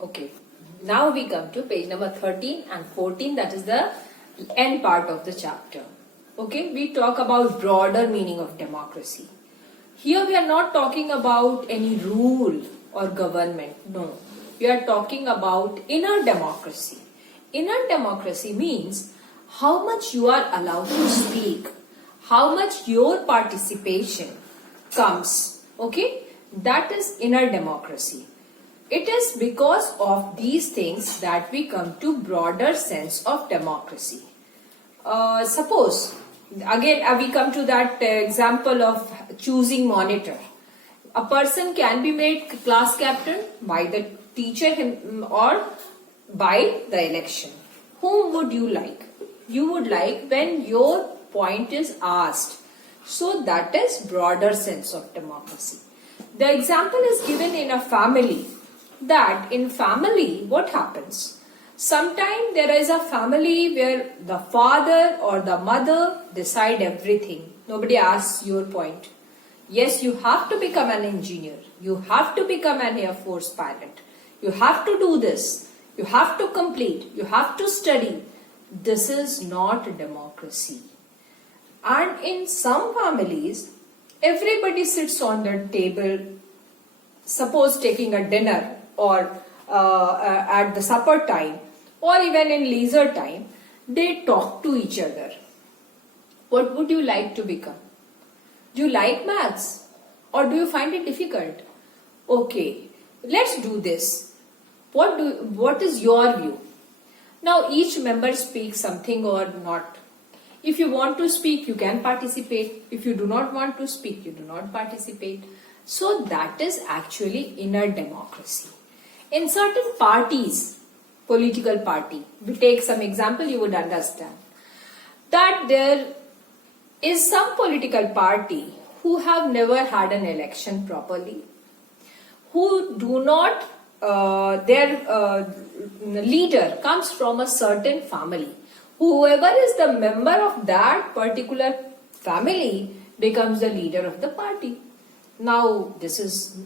Okay. Now we come to page number 13 and 14, that is the end part of the chapter. Okay, we talk about broader meaning of democracy. Here we are not talking about any rule or government. No, we are talking about inner democracy. Inner democracy means how much you are allowed to speak, how much your participation comes. Okay, that is inner democracy. It is because of these things that we come to broader sense of democracy. Suppose, again we come to that example of choosing monitor. A person can be made class captain by the teacher or by the election. Whom would you like? You would like when your point is asked. So that is broader sense of democracy. The example is given in a family. That in family, what happens? Sometimes there is a family where the father or the mother decide everything. Nobody asks your point. Yes, you have to become an engineer. You have to become an Air Force pilot. You have to do this. You have to complete. You have to study. This is not democracy. And in some families, everybody sits on the table, suppose taking a dinner or at the supper time or even in leisure time, they talk to each other. What would you like to become? Do you like maths or do you find it difficult? Okay, let's do this. What is your view? Now each member speaks something or not. If you want to speak, you can participate. If you do not want to speak, you do not participate. So that is actually inner democracy. In certain parties, political party, we take some example, you would understand that there is some political party who have never had an election properly, who do not, their leader comes from a certain family. Whoever is the member of that particular family becomes the leader of the party. Now this is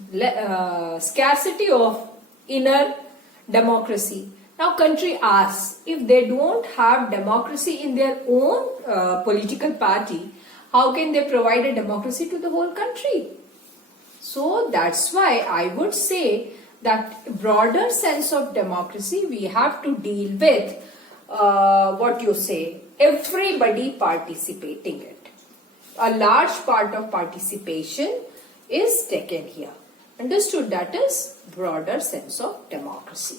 scarcity of inner democracy. Now country asks, if they don't have democracy in their own political party, how can they provide a democracy to the whole country? So that's why I would say that broader sense of democracy we have to deal with everybody participating in it. A large part of participation is taken here. Understood? That is broader sense of democracy.